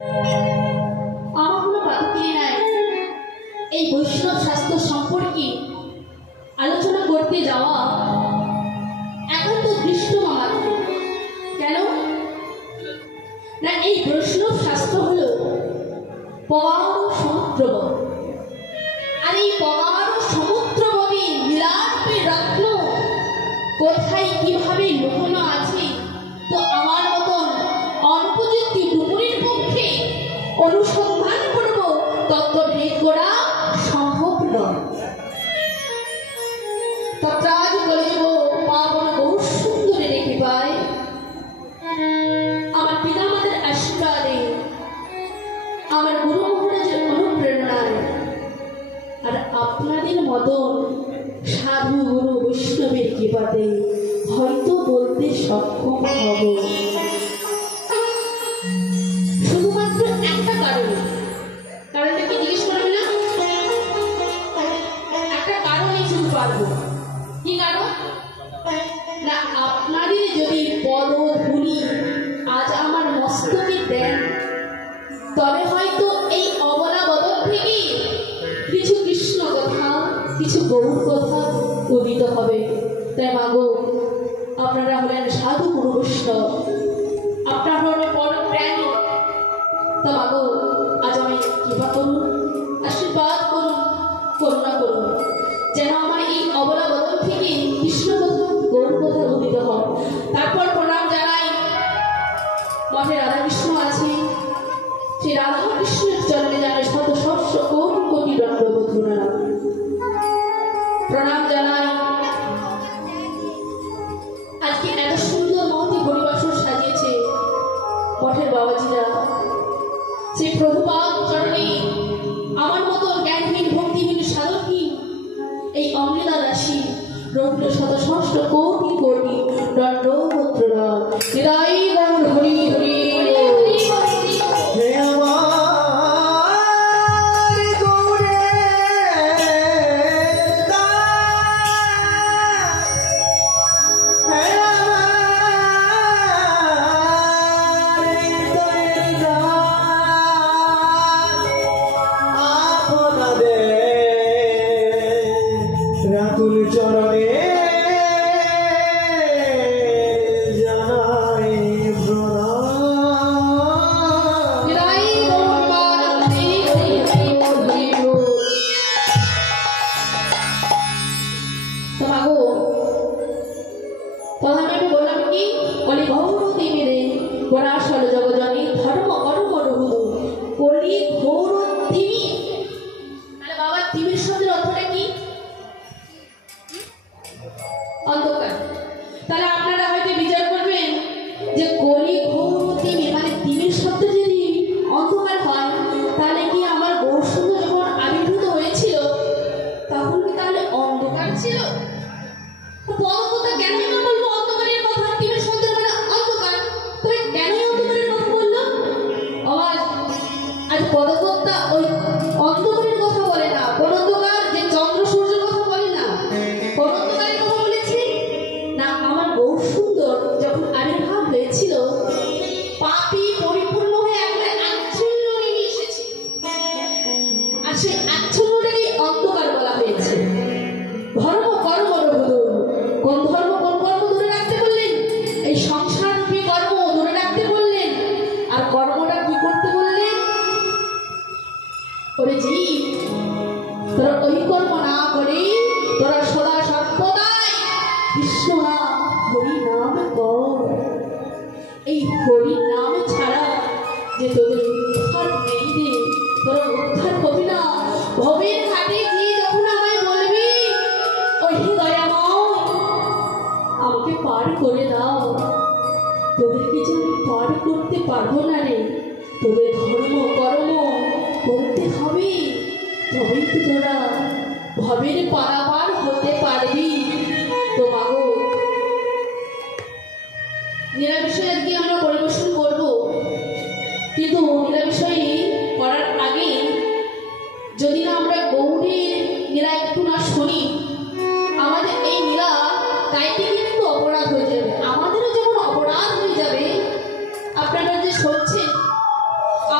আমার কোনো বাধা নাই এই বৈষ্ণব শাস্ত্র সম্পর্কে আলোচনা করতে যাওয়া এখন তো দৃষ্ট মাত্র। কেন না, এই বৈষ্ণব শাস্ত্র হলো পগার সমুদ্র, আর এই পগার সমুদ্রবদে লীলার্পে রত্ন কোথায় কিভাবে লুকানো আছে, তো আমার মতন অনুপযুক্ত ডুবুরির পক্ষে অনুসন্ধান করব তত্ত্বভেদ করা সম্ভব নয়। তত্রাজ বলিব পাবন বহু সুন্দরে রেখে পায় আমার পিতামাতার আশীর্বাদে, আমার গুরু মহারাজের অনুপ্রেরণায়, আর আপনাদের মতন সাধু গুরু বৈষ্ণবের কৃপাতে হয়তো বলতে সক্ষম হব। শুধুমাত্র একটা কারণে, কারণটা কি জিজ্ঞেস করবে না? একটা কারণেই শুধু পারবো। কি কারণ না, আপনাদের যদি পদধূলি আজ আমার মস্তকে দেন, তবে হয়তো এই অবলা বদল থেকে কিছু কৃষ্ণ কথা, কিছু গৌর কথা উদিত হবে। তাই মাগো, আপনারা হলেন সাধু গুরু বৈষ্ণব, আপনারা হলেন পরম প্রাণী। তা মাগো, আজ আমি কৃপা করুন, আশীর্বাদ করুন, করুণা করুন, যেন আমার এই অবলা বদল থেকে কৃষ্ণ কথা, গৌর কথা উদিত হয়। তারপর প্রণাম জানাই মঠে রাধা কৃষ্ণ আছে, সেই রাধা কৃষ্ণের চরণে জানে শত সহস্র কোটি কোটি দণ্ডবোধ প্রণাম। প্রণাম জানাই আজকে এত সুন্দর মহতি পরিবাসন সাজিয়েছে মঠের বাবাজিরা, সেই প্রভুপাদ চরণে আমার মতন জ্ঞানহীন ভক্তিহীন সাধকহীন এই অমৃতা রাশি রৌদ্র শত সহস্র কোটি কোটি দণ্ডবোধ প্রণাম। হৃদয় গৌর হরি হরি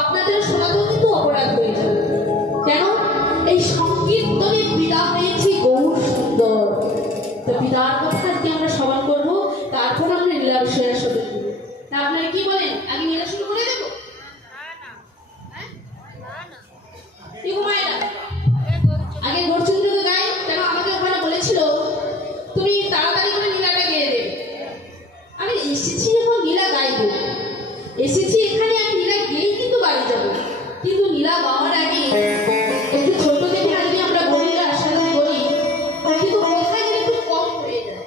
আপনাদের শোনাতেও কিন্তু অপরাধ হয়ে যাবে। কেন? এই সংকীর্তনে বিদা হয়েছে গৌর সুন্দর। তো বিদার কথা আজকে আমরা স্মরণ করবো, তারপর আমরা লীলা বিষয়ের সাথে তা আপনারা কি বলেন? আগে লীলা শুরু করে দেবো? আগে গৌরচন্দ্রকে গাই। কেন আমাকে ওখানে বলেছিল তুমি তাড়াতাড়ি করে লীলাটা গেয়ে দেবে। আমি এসেছি যখন লীলা গাইবো, এসেছি এখানে আমি লীলা গেয়েই কিন্তু বাড়ি যাবো। কিন্তু লীলা গাওয়ার আগে একটু ছোট দেখে যদি আমরা বলিলা আশাতে করি, কিন্তু কোথায় যেন একটু কম পড়ে যায়।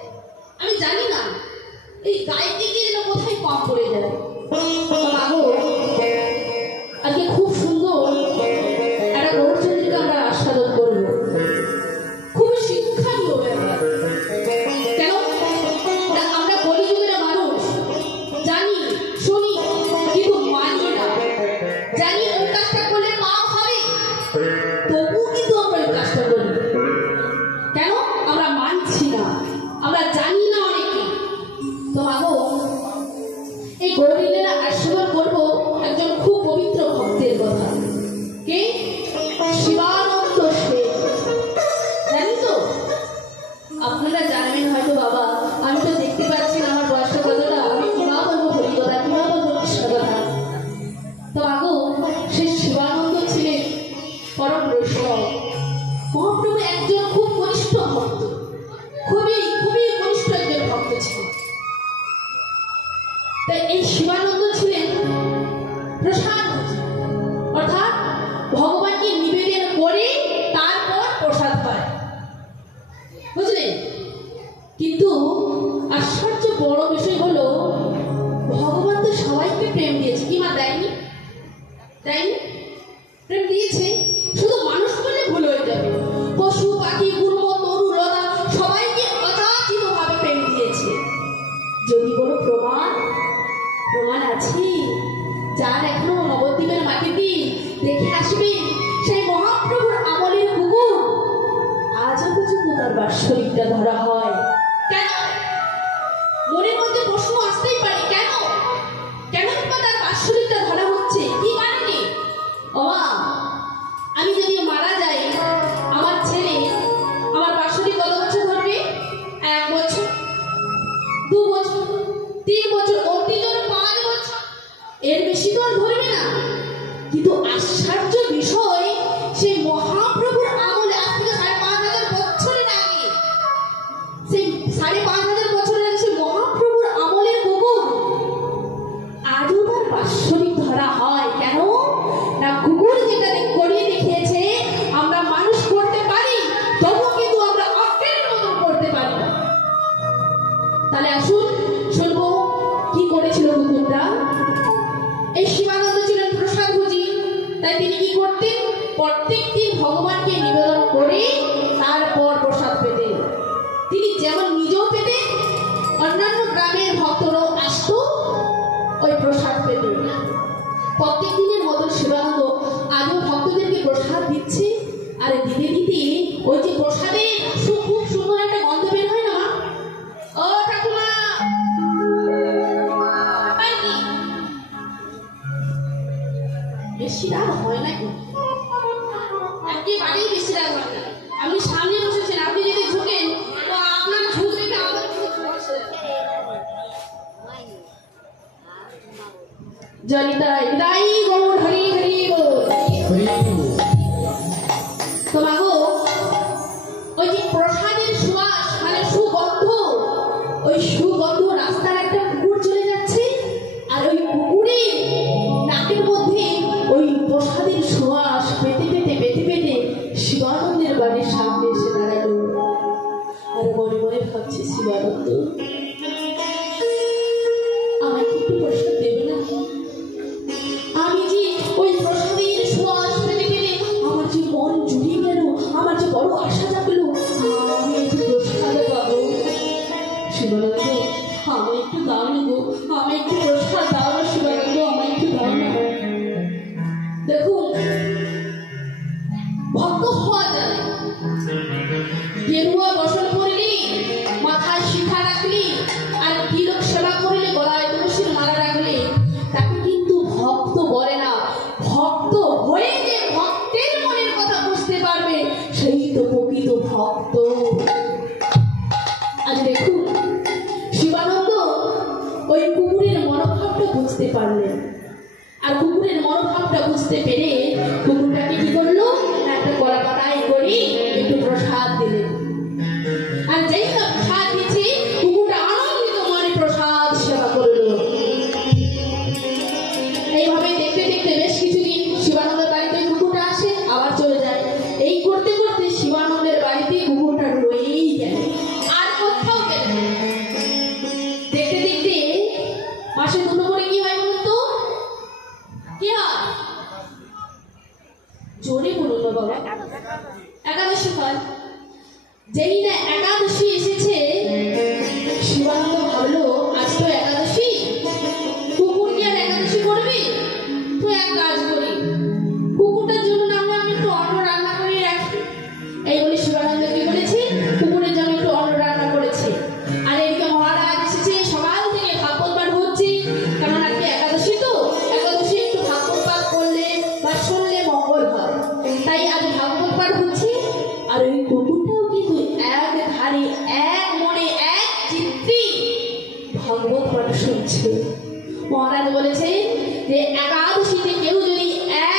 আমি জানি না এই গাইতে গিয়ে যেন কোথায় কম পড়ে যায়। আজকে খুব সুন্দর একটা গৌরচন্দ্রকে আমরা আস্বাদন করবো। খুবই শিক্ষণীয় ব্যাপার। কেন? আমরা কলিযুগের মানুষ, জানি শুনি কিন্তু মানি না। জানি ওই কাজটা করলে পাপ হবে, তবুও কিন্তু আমরা ওই কাজটা করি। কেন? আমরা মানছি না, আমরা জানি না অনেকে। তো আগো এই গৌরীলেরা আশীর্বাদ করবো একজন খুব পবিত্র ভক্তের কথা। কে? শিবানন্দ সেন। জানি তো? আপনারা জানবেন হয়তো। বাবা আমি তো দেখতে পাচ্ছি না আমার বয়সের কথাটা, আমি কিংবা বলবো হরি কথা, কিংবা বলবো কৃষ্ণ কথা। তো আগো সেই শিবানন্দ ছিলেন পরম বৈষ্ণব। মহাপ্রভু একজন খুব কনিষ্ঠ ভক্ত, খুবই খুবই কনিষ্ঠ একজন ভক্ত ছিলেন। তাই এই শিবানন্দ ছিলেন প্রসাদ, অর্থাৎ ভগবানকে নিবেদন করে তারপর প্রসাদ পায়, বুঝলেন? কিন্তু আশ্চর্য বড় বিষয় হলো ভগবান তো সবাইকে প্রেম দিয়েছে, কি মা দেয়নি? দেয়নি? প্রেম দিয়েছে। শুধু মানুষ বলে ভুল হয়ে যাবে। পশু পাখি গুরু তরু লতা সবাইকে অযাচিত ভাবে প্রেম দিয়েছে। যদি কোনো প্রমাণ আছে, যার এখনো নবদ্বীপের মাটিতে দেখে আসবে সেই মহাপ্রভুর আমলের কুকুর আজও পর্যন্ত তার বাৎসরিকটা ধরা হয়। কেন? মনের মধ্যে প্রশ্ন আসতেই পারে, কেন কেন তার বাৎসরিকটা ধরা হচ্ছে? কি কারণে? আমি যদি মারা যাই, আমার ছেলে আমার বাৎসরিক কত বছর ধরবে? 1 বছর, 2 বছর, 3 বছর, অতি জন্য 5 বছর, এর বেশি তো আর ধরবে না। কিন্তু আশ্চর্য বিষয়, সেই মহাপ্রভুর আমলে আজ থেকে 5,500 বছরের আগে, সেই 5,500 বছরের আগে সেই মহাপ্রভুর আমলের কুকুর আজও তার বাৎসরিক ধরা হয়। কেন না? কুকুর যেটা করিয়ে দেখিয়েছে আমরা মানুষ করতে পারি, তবু কিন্তু আমরা অজ্ঞের মতন করতে পারি না। তাহলে আসুন শুনবো কি করেছিল কুকুরটা। এই শিবানন্দ ছিলেন প্রসাদ ভোজী। তাই তিনি কি করতেন? প্রত্যেক দিন ভগবানকে নিবেদন করে তারপর প্রসাদ পেতেন। তিনি যেমন নিজেও পেতেন, অন্যান্য গ্রামের ভক্তরাও আসতো ওই প্রসাদ পেতেন। প্রত্যেক দিনের মতন শিবানন্দ আজও ভক্তদেরকে প্রসাদ দিচ্ছে। আর দিতে দিতে ওই যে প্রসাদে খুব সুন্দর একটা গন্ধ বের হয় না? ও ঠাকুমা, বেশি রাগ হয় না, একেবারেই বেশি রাগ হয় না। আপনি সামনে বসেছেন, আপনি যদি ঝুঁকেন তো আপনার ঝুঁক দেখে আমার জনিতাই বিদায় গৌর হরি হরি গৌর। তো মাগো ওই যে প্রসাদের সুবাস মানে সুগন্ধ, ওই সুগন্ধ রাস্তার একটা কুকুর চলে যাচ্ছে, আর ওই কুকুরের নাকের মধ্যে ওই প্রসাদের সুবাস পেতে পেতে পেতে পেতে শিবানন্দের বাড়ির সামনে এসে দাঁড়ালো। আর মনে মনে ভাবছে, শিবানন্দ আমাকে একটু প্রসাদ দেবে না? আমি যে ওই প্রসাদের সুবাস পেতে পেতে আমার যে মন জুড়িয়ে গেল, আমার যে বড় আশা জাগলো আমি একটু প্রসাদ পাবো। শিবানন্দ আমি একটু দাও না গো, আমি একটু প্রসাদ দাও না শিবানন্দ, আমি একটু দাও না। দেখুন ভক্ত হওয়া যায়, গেরুয়া বসন পরলে মাথায় শিখা রাখা কুকুরের মনোভাবটা বুঝতে পেরে কুকুরটাকে কি করলো, একটা কলা পাতায় করে একটু প্রসাদ দিলেন। আর যেই না প্রসাদ দিচ্ছে, কুকুরটা আনন্দিত মনে প্রসাদ সেবা করলো। এইভাবে দেখতে দেখতে বেশ কিছুদিন শিবানন্দের বাড়িতে কুকুরটা আসে, আবার চলে যায়। এই করতে করতে শিবানন্দের বাড়িতে কুকুরটা রয়েই গেল, আর কোথাও গেল না। দেখতে দেখতে মাসে দুটো করে কি হয় বলুন তো? কি হয়? জোরে বলুন না বাবা। একাদশী হয়। যেই না একাদশী এসেছে, শিবানন্দ ভাবলো আজ তো একাদশী, কুকুর কি আর একাদশী করবে? তো এক কাজ করি, কুকুরটার জন্য না আমি একটু অন্ন রান্না করে রাখি। এই বলে শিবানন্দ কি করেছে, কুকুরের জন্য একটু অন্ন রান্না করেছে। আর এদিকে মহারাজ এসেছে, সকাল থেকে ভাগবত পাঠ হচ্ছে, কারণ আজকে একাদশী তো, একাদশী একটু ভাগবত পাঠ করলে বা শুনলে মঙ্গল হয়, তাই আজ ভাগবত পাঠ হচ্ছে। আর ওই কুকুরটাও কিন্তু এক ধারে এক মনে এক চিত্তে ভাগবত পাঠ শুনছে। মহারাজ বলেছে যে একাদশীতে কেউ যদি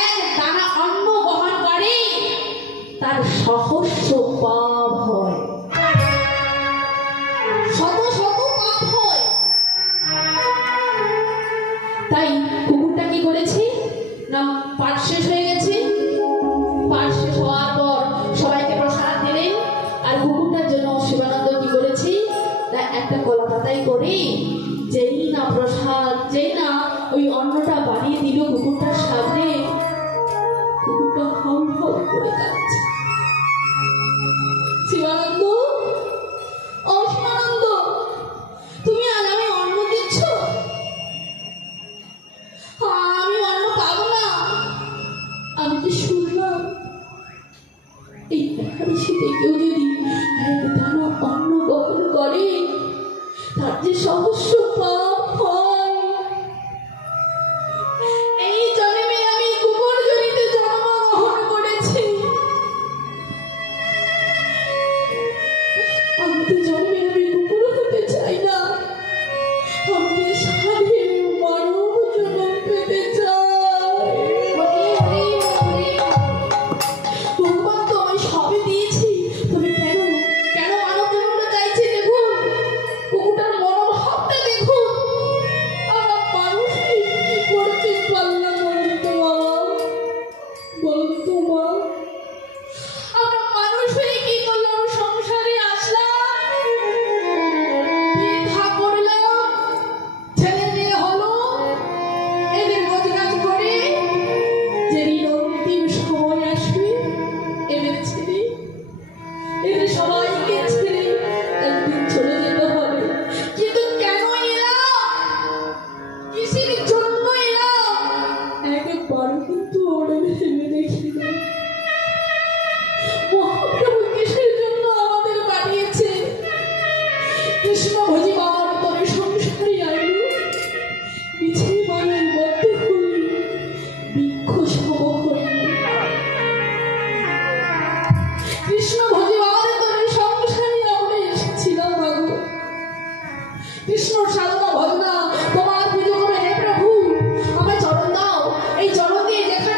এক দানা অন্ন গ্রহণ করে তার সহস্র পাপ হয়, শত শত পাপ হয়। তাই কুকুরটা কি করেছে না, পাঠ শেষ হয়ে গেছে, পাঠ শেষ হওয়ার পর সবাইকে প্রসাদ দিলেন। আর কুকুরটার জন্য শিবানন্দ কি করেছে, একটা কলা পাতায় করে যেই না প্রসাদ, যেই না ওই অন্নটা বাড়িয়ে দিল কুকুরটার সামনে, কুকুরটা হাউ হাউ করে কাঁদছে। শিবানন্দ, ও শিবানন্দ, তুমি আজ আমি অন্ন দিচ্ছ? আমি অন্ন পাবো না। আমি যে শুনলাম এই একাদশীতে কেউ যদি এক দানা অন্ন গ্রহণ করে তার যে সহস্র পাপ হয়। এই জন্মে আমি কুকুর জনিতে জন্মগ্রহণ করেছি, আমি তো জন্মে আমি কুকুর হতে চাই না, আমি স্বাধীন মানব জন্ম পেতে চাই। ভগবান তো আমি সবই দিয়েছি, তবে কেন কেন মানব জন্মটা চাইছি? দেখুন কুকুরটার মনোভাবটা দেখুন। আমরা মানুষ কি করতে পারলাম বলুন তো বাবা, বলুন তো মা, আমরা মানুষ হয়ে কি করলাম? সংসারে আসলাম, বিধা করলাম, ছেলে মেয়ে হলো, এদের রোজগার করে যেদিন অন্তিম সময় আসবে এদের ছেড়ে, এদের সবাইকে ছেড়ে একদিন চলে যেতে হবে। কিন্তু কেন এলাম, কিসের জন্য এলাম, একবার কিন্তু ওরা ভেবে দেখি না। মহাপ্রভু কিসের জন্য আমাদের পাঠিয়েছে? কৃষ্ণ ভজিবার তরে সংসারে আইল, পিছে মায়ের বদ্ধ হই, বৃক্ষ সম হইল। কৃষ্ণ ভজিবার তরে সংসারে আমরা এসেছিলাম মাগো। কৃষ্ণ সাধনা ভজনা তোমার পুজো করে, হে প্রভু আমায় চরণ দাও, এই চরণ দিয়ে যেখানে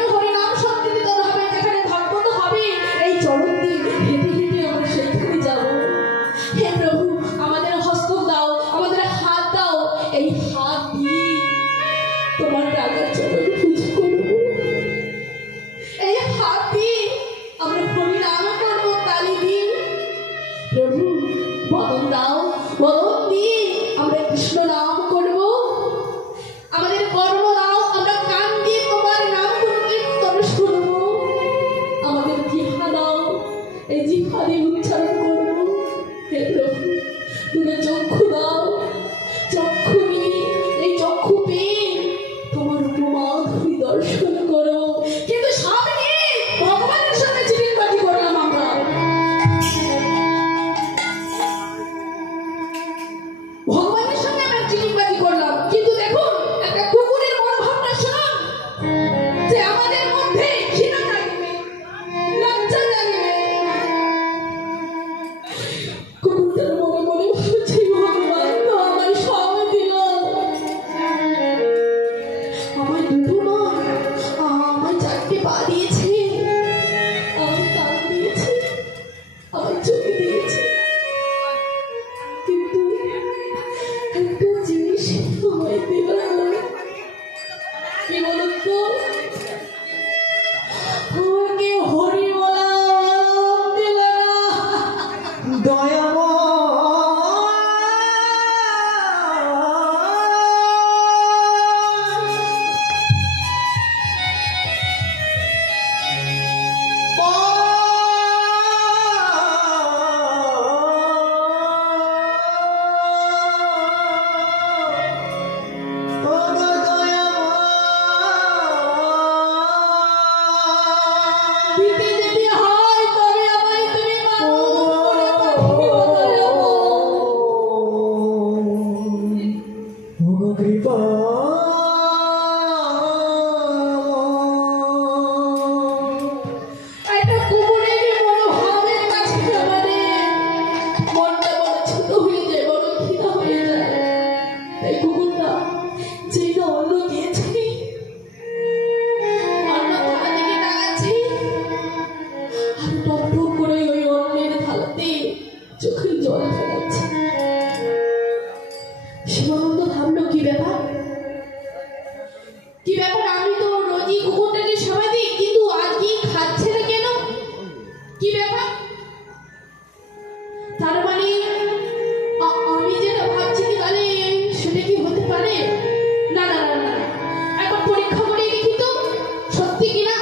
কিনা।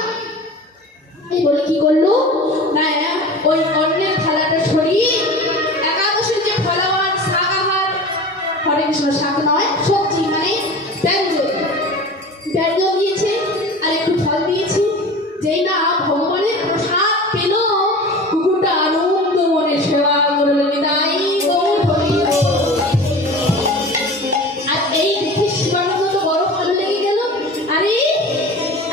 এই বলে কি করলো না, ওই অন্যের থালাটা সরিয়ে একাদশের যে ফলাওয়ার শাক আহার, হরে কৃষ্ণ শাক নয় সবজি মানে ব্যঞ্জন দিয়েছে আর একটু ফল দিয়েছে। যেই না ভগবানের প্রসাদ পেল, কুকুরটা আনন্দ মনে সেবা করল বিদায়। আর এই দেখে শিবানন্দ তো বড় ভালো লেগে গেল। আরে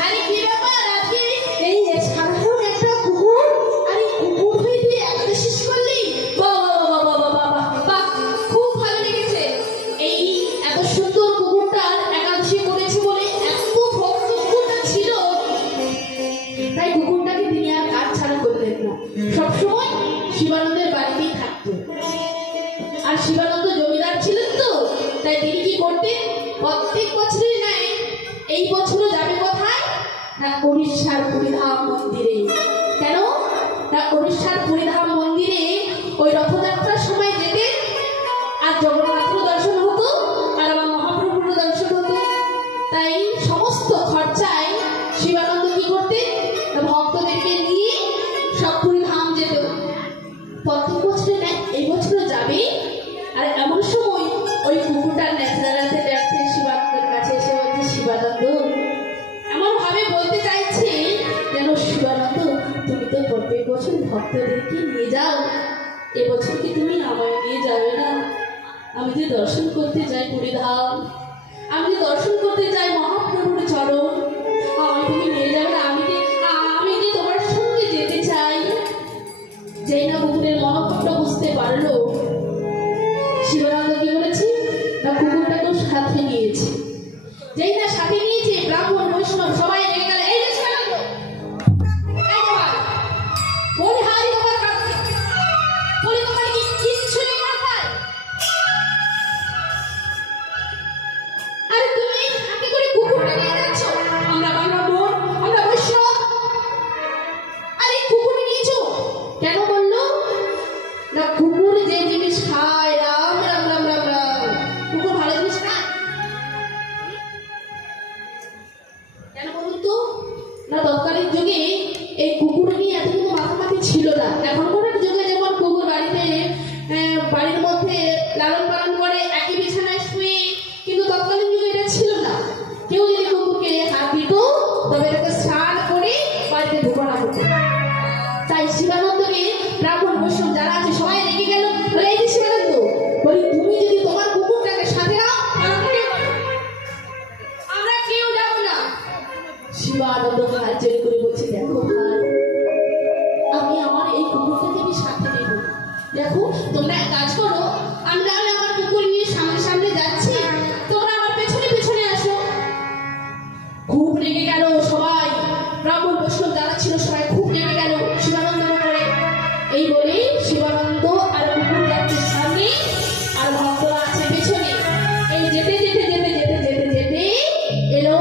আরে কি ব্যাপার, আজকে এই সাধারণ একটা কুকুর, আরে কুকুর হয়ে তুই একাদশী করলি, বাহ খুব ভালো লেগেছে। এই এত সুন্দর কুকুরটার একাদশী করেছে বলে এত ভক্ত কুকুরটা ছিল, তাই কুকুরটাকে তিনি আর কাজ ছাড়া করতেন না, সবসময় শিবানন্দের বাড়িতেই থাকতো। আর শিবানন্দ জমিদার ছিলেন তো, তাই তিনি কি করতেন, প্রত্যেক বছরই নেয় এই বছরও যাবে কোথায় না উড়িষ্যার পুরীধাম মন্দিরে। কেন না উড়িষ্যার পুরীধাম মন্দিরে ওই রথযাত্রার সময় যেতেন, আর জগন্নাথের দর্শন হতো আর আমার মহাপ্রভুর দর্শন হতো। তাই সমস্ত খরচায় শিবানন্দ কি করতেন, ভক্তদেরকে নিয়ে সব পুরীধাম যেত। প্রত্যেক বছরে নেয় এই বছরও যাবে। আর এমন সময় ওই কুকুরটার ন্যাচারাতে দেখতে শিবানন্দের কাছে এসে বলছে, শিবানন্দ এমন ভাবে বলতে চাইছে যেন, শিবানন্দ তুমি তো প্রত্যেক বছর ভক্তদেরকে নিয়ে যাও, এবছর কি তুমি আমায় নিয়ে যাবে না? আমি যে দর্শন করতে যাই পুরীধাম, আমি যে দর্শন করতে যাই মহাপ্রভুর চরণ, আমায় তুমি নিয়ে যাবে না? আমি যে তোমার সঙ্গে যেতে চাই। যেই না কুকুরের মনোভাবটা বুঝতে পারলো, শিবানন্দ কি করেছে না কুকুরটাকেও সাথে নিয়েছে। যেই না সাথে নিয়েছে, ব্রাহ্মণ বৈষ্ণব সবাই রেগে গেল, এই যে শিবানন্দ, বলি হারি তোমার কাছে, বলি তোমার কি কিচ্ছু নেই মাথায়? আরে তুমি হাতে করে কুকুরটা নিয়ে যাচ্ছ, আমরা ব্রাহ্মণ, আমরা বৈষ্ণব, আরে কুকুর নিয়েছো কেন? বললো না কুকুর যে জিনিস খায়, রাম রাম রাম রাম রাম, কুকুর ভালো জিনিস খায় কেন বলুন তো? না তৎকালীন যুগে এই কুকুর নিয়ে এত কিন্তু মাথামাতি ছিল না। এখনকার যুগে যেমন কুকুর বাড়িতে বাড়ির মধ্যে লালন পালন করে একই বিছানায় শুয়ে, কিন্তু তৎকালীন যুগে এটা ছিল না। কেউ যদি কুকুরকে হাত দিত তবে এটাকে স্নান করে বাড়িতে ঢোকানো হতো। তাই শিবানন্দকে ব্রাহ্মণ বৈষ্ণব যারা আছে সবাই রেগে গেল, এই যে শিবানন্দ, বলি তুমি যদি তোমার কুকুরটাকে সাথে নাও, আমরা কেউ যাবো না। শিবানন্দ হাত জোর করে বলছে, দেখো ভাই, আমি আমার এই কুকুরটাকে আমি সাথে নেব। দেখো তোমরা এক কাজ করো, আমরা আমার কুকুর নিয়ে সামনে সামনে যাচ্ছি, তোমরা আমার পেছনে পেছনে আসো। খুব রেগে গেল সবাই, ব্রাহ্মণ বৈষ্ণব যারা ছিল সবাই খুব রেগে গেল শিবানন্দের উপরে। এই বলে শিবানন্দ আর কুকুর যাচ্ছে সামনে, আর ভক্তরা আছে পেছনে। এই যেতে যেতে যেতে যেতে যেতে যেতে এলো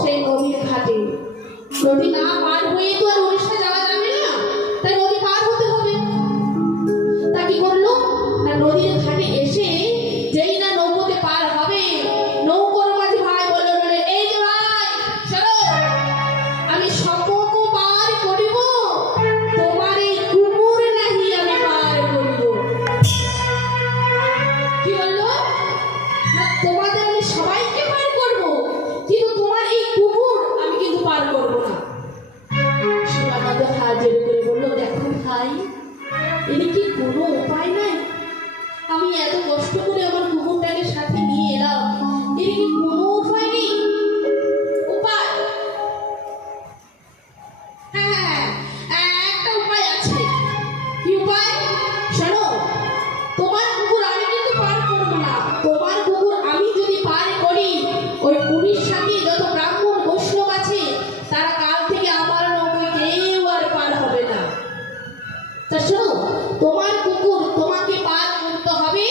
সেই নদীর ঘাটে। নদী না পার হয়ে তো আর উড়িষ্যা যাওয়া যাবে না, তাই নদী পার হতে হবে। তা কি করলো না, নদীর ঘাটে এসে যেই না নৌকোতে পার হবে, নৌকোর মাঝে ভাই বললো, এই যে ভাই চলো, আমি সম্পর্ক পার করিব, তোমার এই কুকুর নাহি আমি পার করিব। কি বললো না, তোমাদের আমি সবাইকে পার করব, কিন্তু তোমার এই কুকুর আমি কিন্তু পার করব না। শিবানন্দ হাজির করে বললো, দেখো ভাই, এর কি কোনো উপায় নাই? আমি এত কষ্ট করে আমার কুকুরটাকে সাথে নিয়ে এলাম, এর কি কোনো উপায় নেই? উপায়? হ্যাঁ, একটা উপায় আছে। কি উপায়? শোনো, তোমার কুকুর আমি কিন্তু পার করবো না। তোমার কুকুর আমি যদি পার করি, ওই উড়িষ্যাতে যত ব্রাহ্মণ বৈষ্ণব আছে তারা কাল থেকে আমার নৌকায় কেউ আর পার হবে না। তা শোনো, তোমার কুকুর তোমাকে পার করতে হবে,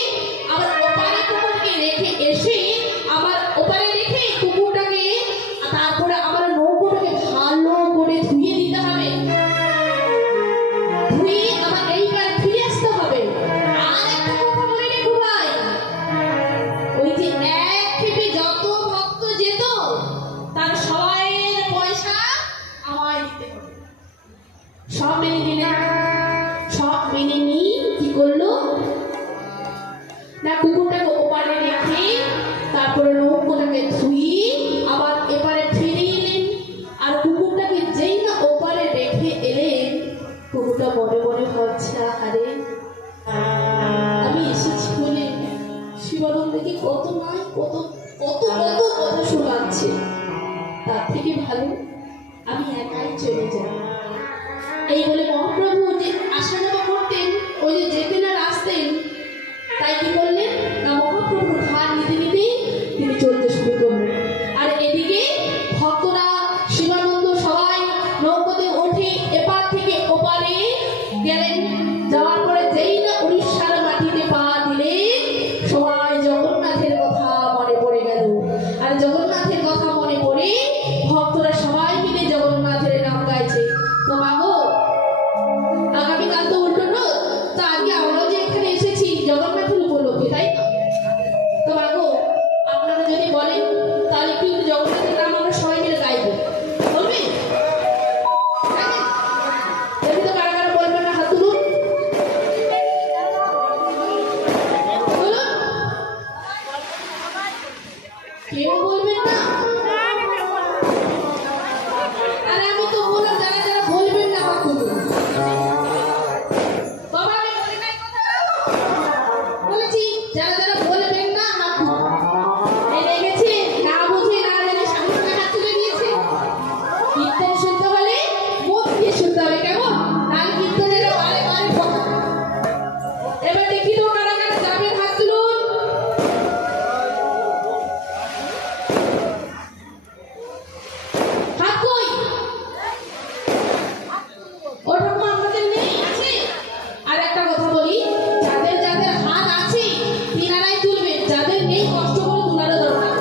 আবার ওপারে কুকুরকে রেখে এসে আমার ওপারে রেখে কুকুরটাকে তারপরে আমার নৌকোটাকে ভালো করে ধুয়ে দিতে হবে। সব মেনে নিলেন। সব মেনে নিয়ে কি করলো না, কুকুরটাকে ওপারে রেখে তারপরে নৌকোটাকে ধুয়ে আবার এপারে ফিরে এলেন। আর কুকুরটাকে যেই না ওপারে রেখে এলেন, কুকুরটা মনে মনে ভাবছে, আরে আমি এসেছি বলে শিবানন্দকে কত নাই কত কত কত কথা শোনাচ্ছে, তার থেকে ভালো আমি একাই চলে যাই। এই বলে মহাপ্রভু যে আসা যাওয়া করতেন, ওই যে যেতেন আর আসতেন, তাই কি করলেন না, মহাপ্রভুর ধার নিতে নিতেই তিনি চলতে শুরু করলেন। আর এদিকে ভক্তরা শিবানন্দ সবাই নৌকোতে উঠে এপার থেকে ওপারে গেলেন। যাওয়ার পরে যেই না উড়িষ্যার মাটিতে পা দিলেন, সবাই জগন্নাথের কথা মনে পড়ে গেল। আর জগন্নাথের কথা মনে পড়ে ভক্তরা সবাই মিলে জগন্নাথের নাম গাইছে। তো মাগো, আগামীকাল তো উল্টো রোদ, তো আজকে আমরাও যে এখানে এসেছি জগন্নাথের উপলক্ষে, তাই না? তো মাগো, আপনারা যদি বলেন তাহলে একটু জগন্নাথের নাম আমরা সবাই মিলে গাইবো, বলবেন? যদি তো কারা কারা বলবেন না, হাত তুলুন। বলুন, কেউ বলবেন না? আরে আমি তো বললাম যারা যারা বলবেন না হাত তুলুন। বাবা, আমি বলি নাই কথা, বলেছি যারা যারা বলবেন না হাত তুলুন। এই দেখেছি না বুঝে না জানে সামনে থেকে হাত তুলে দিয়েছে। কীর্তন শুনতে হলে মুখ দিয়ে শুনতে হবে, কেমন? তাহলে কীর্তনেরও বারে বারে কথা। এবার দেখি তো কারা কারা যাবেন, হাত তুলুন। হাত কই? ওরকম আমাদের নেই, আছে? আর একটা কথা বলি, যাদের যাদের হাত আছে তিনারাই তুলবেন, যাদের নেই কষ্ট করে তোলারও দরকার।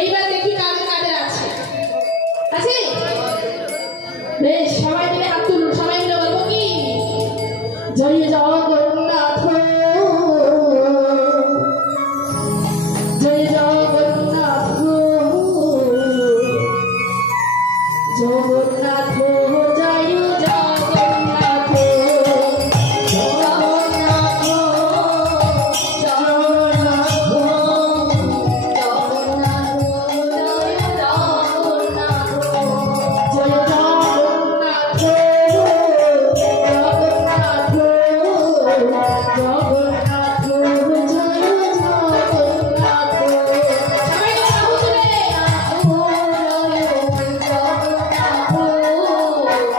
এইবার দেখি কাদের কাদের আছে। আছে? বেশ, সবাই মিলে হাত তুলুন। সবাই মিলে বলবো কি, জয় জগন্নাথ, জয় জগন্নাথ, জগন্নাথ, জয় জগন্নাথ, জগন্নাথ, জগন্নাথ, জগন্নাথ, জয় জগন্নাথ, জয় জগন্নাথ, জগন্নাথ, জগন্নাথ, জয় জগন্নাথ।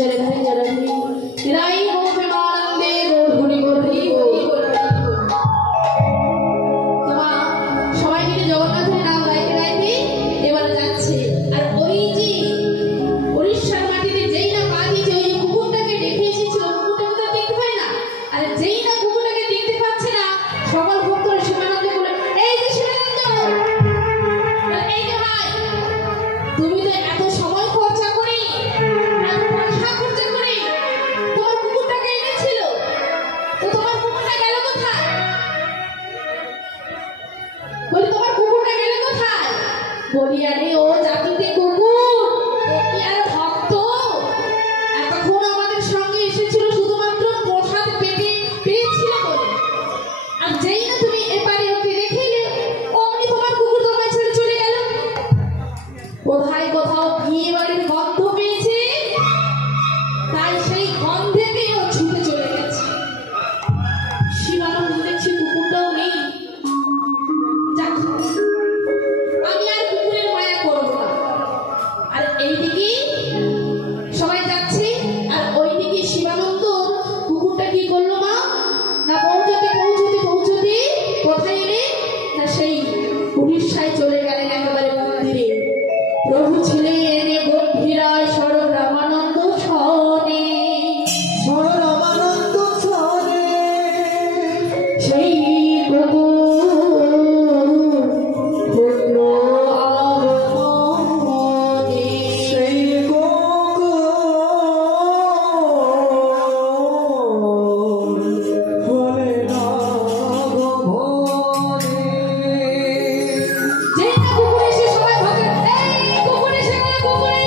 জয় হরি জয় হরি রাই গো প্রেমানন্দে গো হরি হরি হরি তোমা সবাই মিলে জগন্নাথের নাম গাইতে গাইতে এবারে যাচ্ছে। আর ওই যে উড়িষ্যার মাটিতে যেই না পা দিয়েছে ওই কুকুরটাকে দেখে এসেছিল, কুকুরটাকে তো দেখতে পায় না। আর যেই না কুকুরটাকে দেখতে পাচ্ছে না, সকল ভক্তরা শিবানন্দে বলে, এই যে শিবানন্দ, এই যে ভাই, তুমি তো এত সময় খরচা করে এত পয়সা খরচা করে তোমার কুকুরটাকে এনেছিল, তো তোমার কুকুরটা গেল কোথায়? বলি তোমার কুকুরটা গেল কোথায়? বলি আরে ও জাতিতে কুকুর, ও কি আর ভক্ত? এতক্ষণ আমাদের সঙ্গে এসেছিল শুধুমাত্র প্রসাদ পেতে পেয়েছিল বলে। আর যেই না তুমি এপারে ওকে রেখে এলে, অমনি তোমার কুকুর তোমায় ছেড়ে চলে গেল। কোথায় কোথাও বিয়ে বাড়ির গন্ধ পেয়েছে, তাই সেই গন্ধেতে ও ছুটে চলে গেছে। শিবানন্দ দেখছি কুকুরটাও নেই। যাক, আমি আর কুকুরের মায়া করবো না। আর এইদিকে সবাই যাচ্ছে, আর ওইদিকে শিবানন্দ কুকুরটা কি করলো মা? না পৌঁছতে পৌঁছতে পৌঁছতে কোথায় এলে? না সেই উড়িষ্যায় চলে গেলেন একেবারে মন্দিরে। প্রভু ছিলেন গম্ভীরায় স্বরূপ রামানন্দ সনে, রামানন্দ সনে সেই কুকুর হলো আগমনে। সেই হলে না গমনে। যেই না কুকুর এসে সবাই ভাবে, এই কুকুর এসে গেল, কুকুরে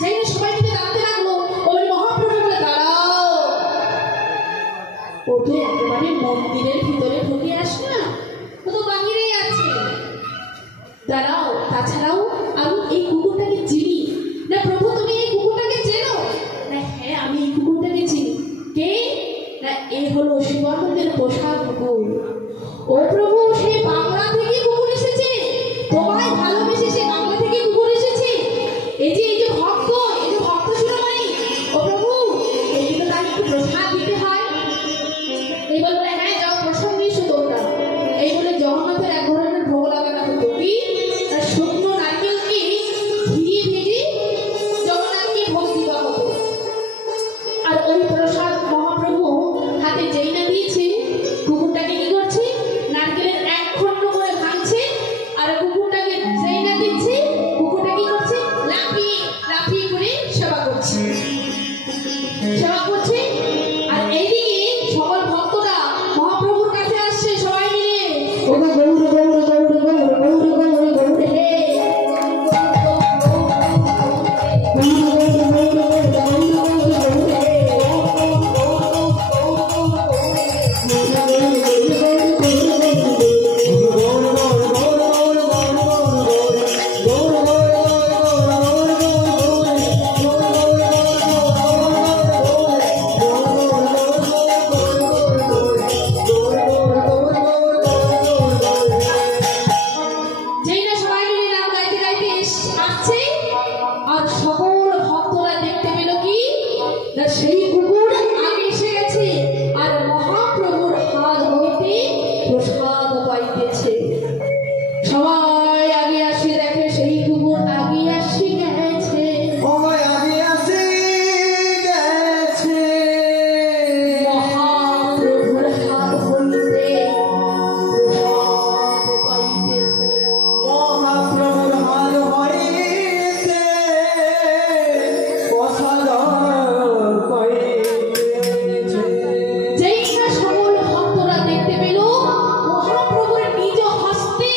যেই না সবাই মিলে দাঁড়াতে লাগলো, ওই মহাপ্রভু বলে, দাঁড়াও, ওকে একেবারে মন্দিরের ভিতরে ঢুকে আসে না, ও তো বাহিরেই আছে। দাঁড়াও, তাছাড়াও আমি এই কুকুরটাকে চিনি না। প্রভু তুমি এই কুকুরটাকে চেনো? না হ্যাঁ, আমি এই কুকুরটাকে চিনি। কে? না এ হলো শিবানন্দের পোষা কুকুর। ও প্রভু, সেই বাংলা থেকে কুকুর এসেছে, তোমায় ভালোবেসে সেই বাংলা থেকে কুকুর এসেছে। এই যে ভক্ত, এই যে ভক্ত শিরোমণি, ও প্রভু, এই তো তার একটু প্রসাদ দিতে হয়। এই বলবে, হ্যাঁ যাও প্রসাদ নিয়ে এসো তোমরা। এই বলে জগন্নাথের এক ধরনের ভোগ লাগানো হতো কি? তার শুকনো নারকেলকে ঘি ভেজে জগন্নাথকে ভোগ দেওয়া হতো। আর ওই প্রসাদ মহাপ্রভু হাতে যেই না দিয়েছে, কুকুরটাকে কি করছে? নারকেলের এক খণ্ড করে ভাঙছে, আর কুকুরটাকে যেই না দিচ্ছে, কুকুরটা কি করছে? লাফিয়ে লাফিয়ে করে সেবা করছে, সেবা করছে। আর এইদিকে সকল ভক্তরা মহাপ্রভুর কাছে আসছে সবাই মিলে, ওগো গৌর গৌর গৌর গৌর গৌর গৌর গৌর হে, যেই না সবাই মিলে নাম গাইতে গাইতে আসছে, আর সকল ভক্তরা দেখতে পেল কি? না সেই কুকুর আগে এসে গেছে, আর মহাপ্রভুর হাত হইতে প্রসাদ পাইতেছে। সবাই আগে আসে, দেখে সেই কুকুর আগে আসে গেছে। আগে আসে গেছে মহাপ্রভুর হাত হইতে প্রসাদ পাইতেছে। মহাপ্রভুর হাত হইতে প্রসাদ পাইতেছে। যেই না সকল ভক্তরা দেখতে পেল মহাপ্রভুর নিজ হস্তে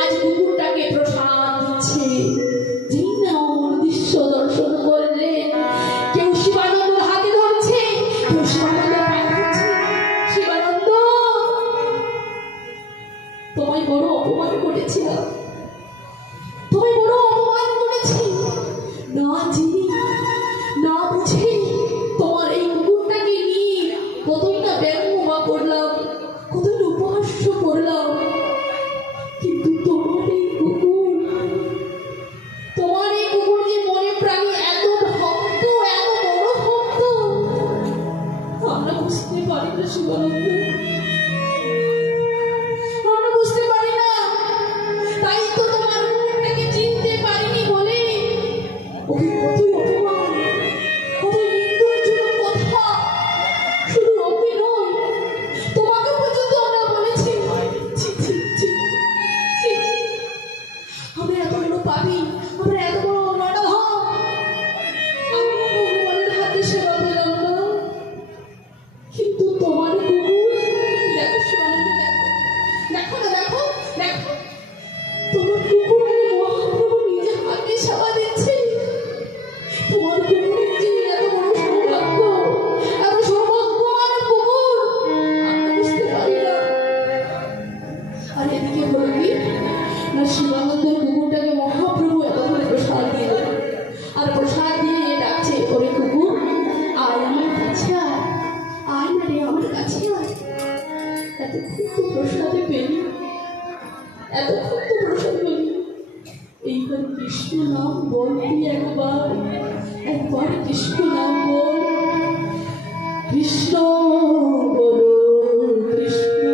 আজ কুকুরটাকে প্রসাদ দিচ্ছে। যেই না অমর দৃশ্য দর্শন করলেন, কেউ শিবানন্দ হাতে ধরছে, কেউ শিবানন্দ পায়ে ধরছে। শিবানন্দ, তোমায় বড় অপমান করেছিলাম, তোমায় বড় অপমান করেছি, না চিনি না বুঝে তোমার এই কুকুরটাকে নিয়ে কতই না ব্যঙ্গমা করলাম, কতই না উপহাস্য করলাম। কিন্তু তোমার এই কুকুর, তোমার এতক্ষণ তো প্রসাদে পেলি, এতক্ষণ তো প্রসাদ পেলি, এইবার কৃষ্ণ নাম বল, তুই একবার কৃষ্ণ নাম বল। কৃষ্ণ বলো, কৃষ্ণ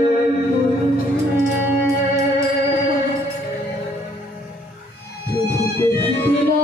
প্রভু কহিতে না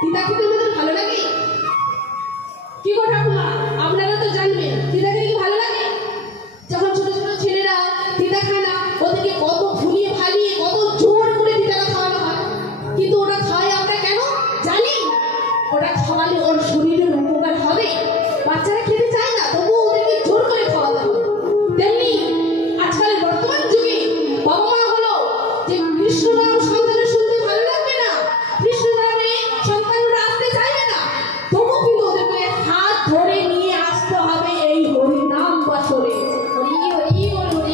পিতা খেতে আমাদের ভালো লাগে। ওটা খাওয়ালে ওর শরীরের উপকার হবে। বাচ্চারা খেতে চায় না, তবুও ওদেরকে জোর করে খাওয়াতে হবে। তেমনি আজকাল বর্তমান যুগে বাবা মা হলো যে কৃষ্ণ নাম সন্তানের শুনতে ভালো লাগবে না, কৃষ্ণ নামে সন্তানরা আসতে চাইবে না, তবু কিন্তু ওদেরকে হাত ধরে নিয়ে আসতে হবে এই হরি নাম বাসরে।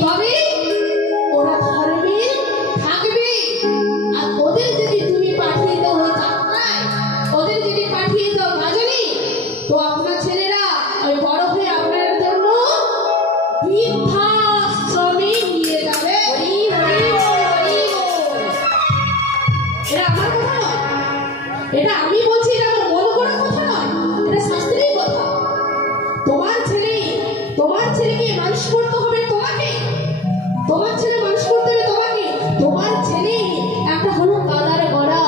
তবে ওরা ধর্মে থাকবে। আর ওদের যদি তুমি পাঠিয়ে দাও যাত্রায়, ওদের যদি পাঠিয়ে দাও গাজনে, তো আপনার ছেলেরা ওই বড় হয়ে আপনার জন্য বৃদ্ধাশ্রমে নিয়ে যাবে। এটা আমার কথা নয়, এটা আমি বলছি, এটা আমার মনে করার কথা নয়, এটা শাস্ত্রের কথা। তোমার ছেলেকে মানুষ করতে হবে তোমাকে, তোমার ছেলে মানুষ করতে হবে তোমাকে। তোমার ছেলে একটা হলো কাদার গড়া,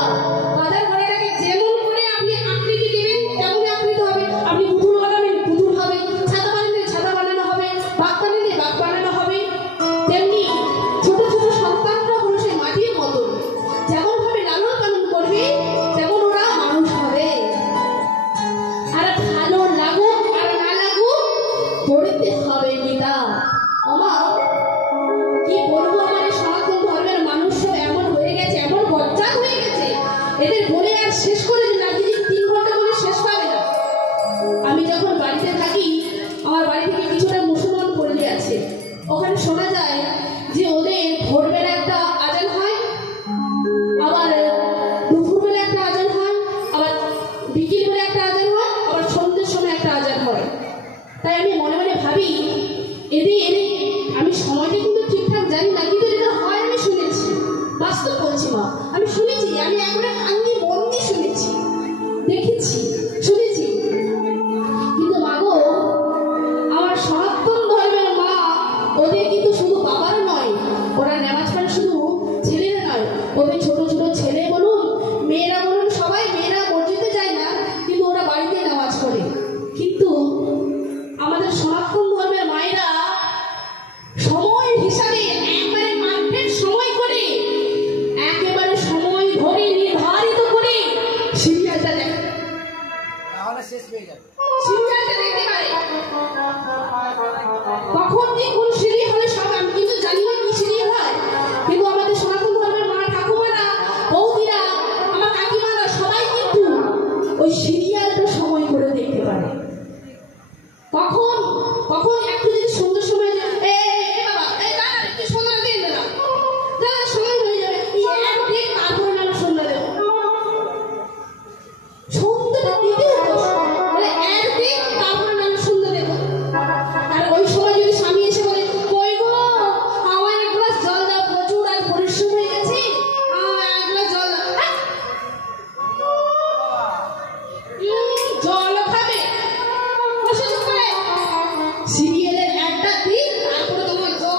কাদার গড়াটাকে যেমন করে আপনি আকৃতি দেবেন তেমনই আকৃতি হবে। আপনি পুতুল বানাবেন পুতুল হবে, ছাতা বানালে ছাতা বানানো হবে, বাঘ বানালে বাঘ বানানো হবে। তেমনি ছোট ছোট সন্তানরা হলো সেই মাটির মতন, যেমন ভাবে লালন পালন করবে তেমন ওরা মানুষ হবে। আর ভালো লাগুক আর না লাগুক করতে হবে গীতা। আমার কি বলবো, আমার সনাতন ধর্মের মানুষ এমন হয়ে গেছে, এমন বজ্জাত হয়ে গেছে, এদের বলে আর শেষ করে না, যদি 3 ঘন্টা বলে শেষ পাবে না। আমি যখন বাড়িতে থাকি, আমার বাড়ি থেকে কিছুটা মুসলমান পল্লী আছে, ওখানে শোনা যায় যে ওদের ভোরবেলা একটা আজান হয়, আবার দুপুরবেলা একটা আজান হয়, আবার বিকেলবেলা একটা আজান হয়, আবার সন্ধ্যের সময় একটা আজান হয়। তাই আমি মনে মনে ভাবি, এদের আমি সময়টা কিন্তু ঠিকঠাক জানি না, কিন্তু এটা হয় আমি শুনেছি, বাস্তব বলছি মা, আমি শুনেছি, আমি একবার আমি মন দিয়ে শুনেছি, দেখেছি, শুনেছি। কিন্তু মাগো, আমার সনাতন ধর্মের মা, ওদের কিন্তু শুধু বাবার নয়, ওরা নামাজ পড়ে শুধু ছেলেরা নয়, ওদের ছোট ছোট ছেলে বলুন মেয়েরা বলুন, সবাই মেয়েরা মসজিদে যায় না, কিন্তু ওরা বাড়িতে নামাজ পড়ে। কিন্তু আমাদের সনাতন ধর্মের মায়েরা সময় হিসাবে একবারে পারফেক্ট সময় করে, একেবারে সময় ধরে নির্ধারিত করে সিরিয়ালটা দেখে, সিরিয়ালটা দেখতে পারে। কখন যে কোন সিরিয়াল হলে সব আমি কিন্তু জানি না কি সিরিয়াল হয়, কিন্তু আমাদের সনাতন ধর্মের মা ঠাকুমারা, বৌদিরা, আমার কাকিমারা সবাই কিন্তু ওই সিরিয়ালটা সময় করে দেখতে পারে। কখন কখন একটু যদি সুন্দর সময় বাবা একটু সন্ধ্যা দিয়ে দেবা, দাদা সময় হয়ে যাবে, একদিন তারপরে আমি সন্ধ্যা দেবো, সন্ধ্যাটা দিতেও বলে একদিন তারপরে আমি সন্ধ্যা দেবো। আর ওই সময় যদি স্বামী এসে বলে, কই গো আমার এক গ্লাস জল দাও, প্রচুর আর পরিশ্রম হয়ে গেছে, এক গ্লাস জল দাও, জল খাবে বসে করে সিরিয়ালের একটা দিন, তারপরে তোমার জল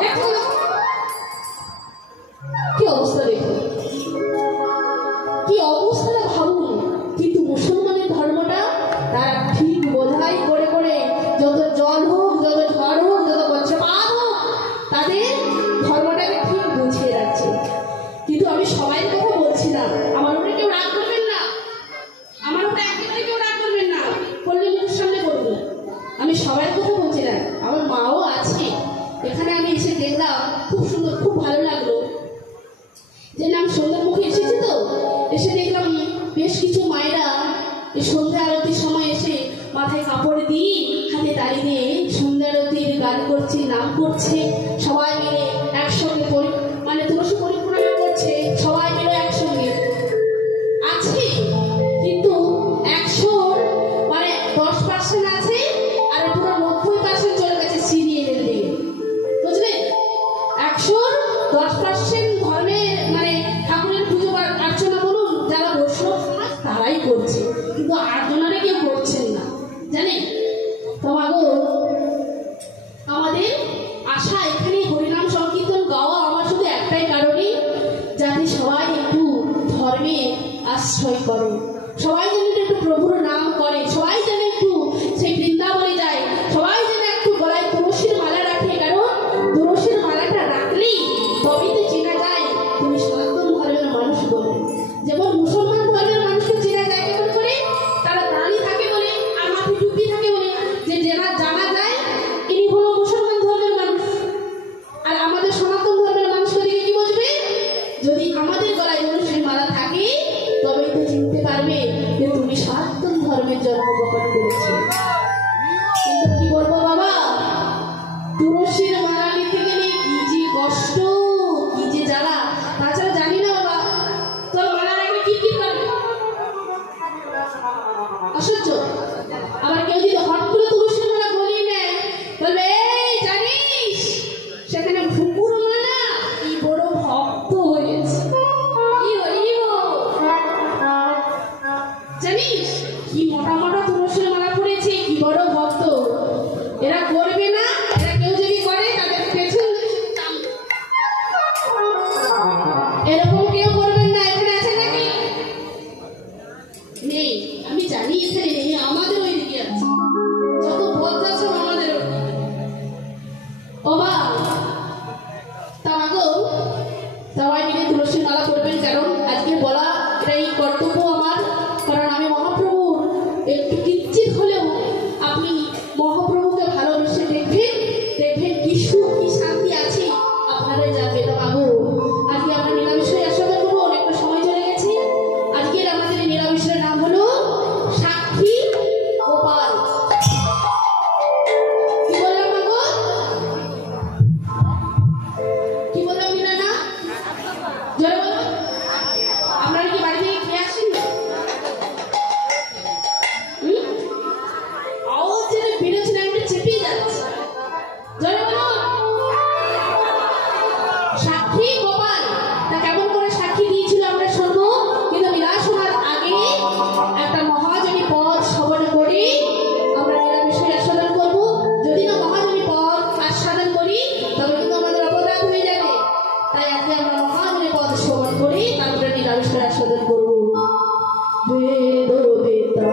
দেখো কি অবস্থা, দেখো কি অবস্থা ভাবুন। কিন্তু মুসলমানের ধর্মটা তারা ঠিক বোঝাই করে করে, যত জল হোক, যত ঝড় হোক, যত বজ্রপাত হোক, তাদের ধর্মটাকে ঠিক বুঝিয়ে রাখছে। কিন্তু আমি সবাই কথা বলছি না, আমার উপরে কেউ রাগ করবেন না, আমার উপরে একেবারে কেউ রাগ করবেন না, করলে মুখের সামনে করবেন। আমি সবার কথা বলছি না, আমার মাও আছে এখানে। আমি এসে দেখলাম খুব সুন্দর, খুব ভালো লাগলো যে নাম সুন্দরমুখী এসেছে, তো এসে দেখলাম বেশ কিছু মায়েরা এই সন্ধ্যা আরতির সময় এসে মাথায় কাপড় দিয়ে, হাতে তালি দিয়ে সন্ধ্যা আরতির গান করছে, নাম করছে, সবাই মিলে একসঙ্গে মানে তুলসী পরিক্রমা করছে, সবাই মিলে একসঙ্গে আছে। কিন্তু 100 মানে 10% আছে, আর পুরো 90% চলে গেছে সিরিয়ালের দিকে, বুঝলেন? 100 10% ধর্মের মানে ঠাকুরের পুজো অর্চনা বলুন, যারা বৈষ্ণব সমাজ তারাই করছে, কিন্তু আর্জনারে কেউ করছেন না, জানেন তো মাগো। আমাদের আশা এখানে হরিনাম সংকীর্তন গাওয়া আমার শুধু একটাই কারণে, যাতে সবাই একটু ধর্মে আশ্রয় করে, সবাই যেন একটু প্রভুর নাম করে, সবাই যেন একটু সেই বৃন্দাবনে যায়, সবাই যেন একটু গলায় তুলসীর মালা রাখে, কারণ তুলসীর মালাটা রাখলেই তবেই তো চেনা যায় তুমি সনাতন ধর্মের মানুষ বলে। যেমন হয়তো চিনতে পারবে যে তুমি সনাতন ধর্মের জন্মগ্রহণ করেছো। কিন্তু কি বলবো বাবা, তুলসীর মালা নিতে গেলে কি যে কষ্ট, কি যে জ্বালা। তাছাড়া জানি না বাবা, তোর মালা রাখলে কি কি করবে, অসহ্য। আবার কেউ যদি হট করে তুলসীর মালা গলিয়ে নেয়, বলবে এই জানিস সেখানে ফুকুর মালা কি বড় ভক্ত হয়েছে, কি হইব জানিস, কি মোটা মোটা তুলসীর মালা পড়েছে, কি বড় ভক্ত। এরা করবে না, এরা কেউ যদি করে তাদের পেছন এরকম কেউ করবেন না। এখানে আছে নাকি? নেই, আমি জানি এখানে নেই, আমাদের ওই দিকে আছে, যত বদলা সব আমাদের ওই দিকে। ও মা, তা গো সবাই মিলে তুলসীর মালা করবেন, কারণ আজকে বলা এটাই কর্তব্য আমার। কারণ আমি মহাপ্রভুর একটু কিঞ্চিত হলেও আপনি মহাপ্রভুকে ভালোবেসে দেখবেন, দেখবেন কি সুখ কি শান্তি আছে আপনারাই যাবে। তো বাবু আজকে আমরা নিরামিষের আস্বাদন করবো, অনেকটা সময় চলে গেছে। আজকের আমাদের এই নিরামিষের নাম হলো সাক্ষী গোপাল। কি বললাম বাবু, কি বললাম কিনা না জয় বলো। আপনারা কি বাড়ি থেকে খেয়ে আসেন? আওয়াজ যেটা বেরোচ্ছে না, একটা চেপে যাচ্ছে। জয় বলো। সাক্ষী গোপাল, তা কেমন করে সাক্ষী দিয়েছিল আমরা শুনবো, কিন্তু বিরাজ শোনার আগে একটা মহাজনী পদ শ্রবণ করে আমরা নিরামিষের আস্বাদন করবো। যদি না মহাজনী পদ আস্বাদন করি তবে কিন্তু আমাদের অপরাধ হয়ে যাবে। তাই আজকে আমরা মহাজনী পদ শ্রবণ করে তারপরে নিরামিষের আস্বাদন করবো। বেদ বেতা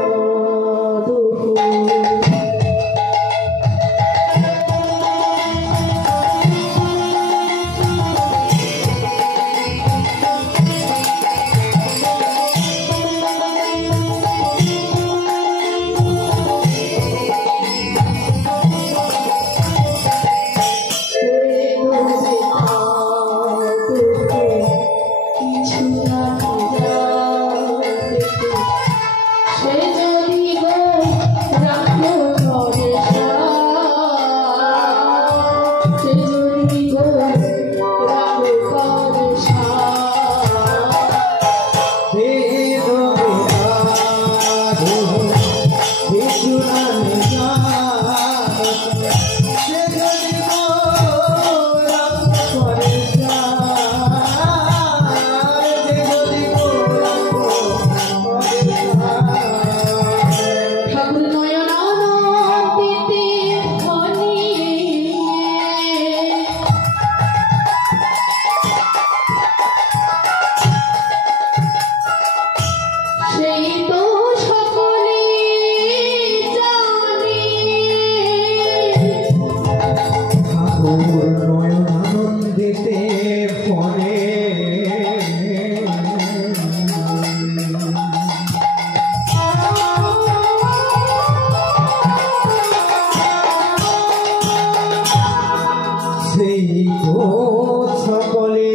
সকলে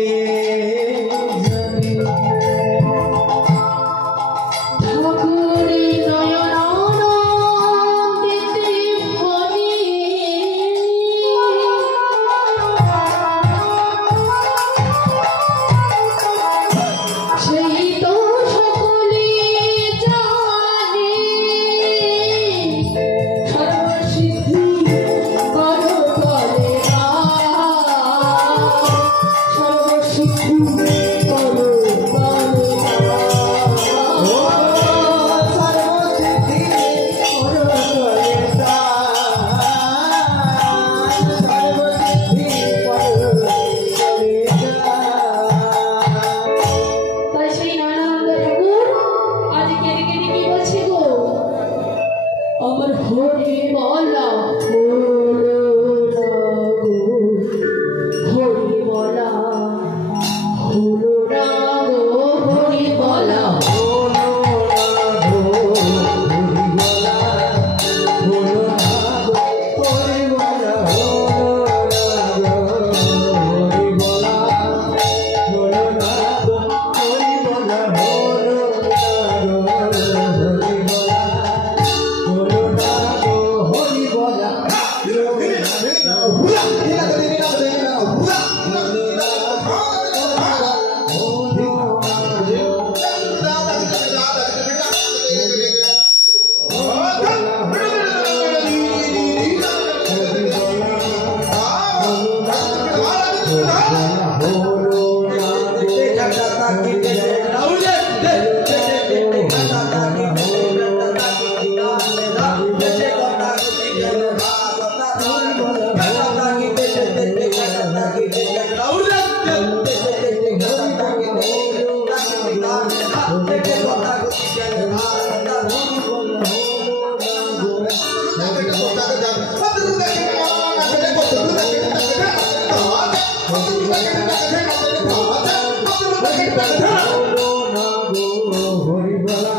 হরি বলা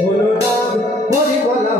হলো না হরি বলা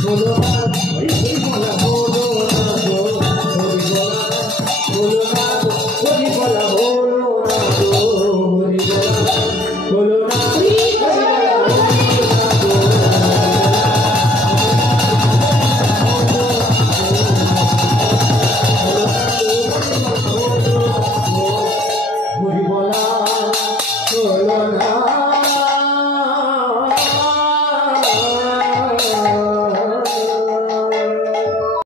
Holo